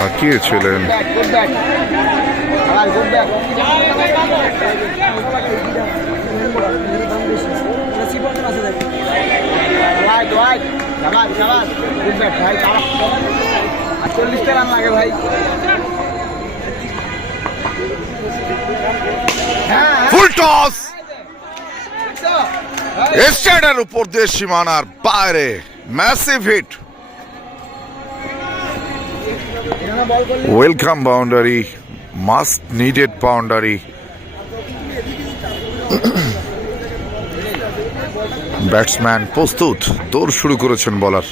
হাঁকিয়েছিলেন চল্লিশটা রান লাগে ভাই। হ্যাঁ ফুল টস হ্যাঁ স্ট্যান্ডের উপর দিয়ে সীমানার বাইরে। Massive hit welcome boundary must needed boundary batsman প্রস্তুত। দৌড় শুরু করেছেন বলার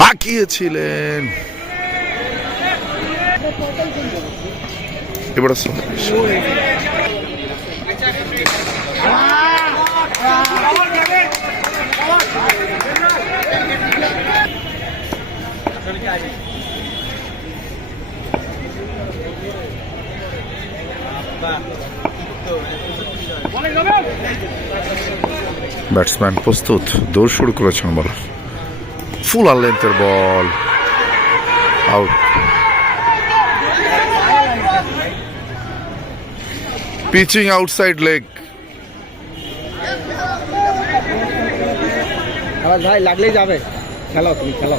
হাঁকিয়েছিলেন। এবারে ব্যাটসম্যান প্রস্তুত, দৌড় শুরু করেছেন বলার ফুল আর লেন্থের ball out pitching outside leg ভাই লাগলেই যাবে। খেলো তুমি, খেলো।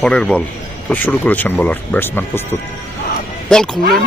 পরের বল। তো শুরু করেছেন বলার ব্যাটসম্যান প্রস্তুত। বল খুললেন।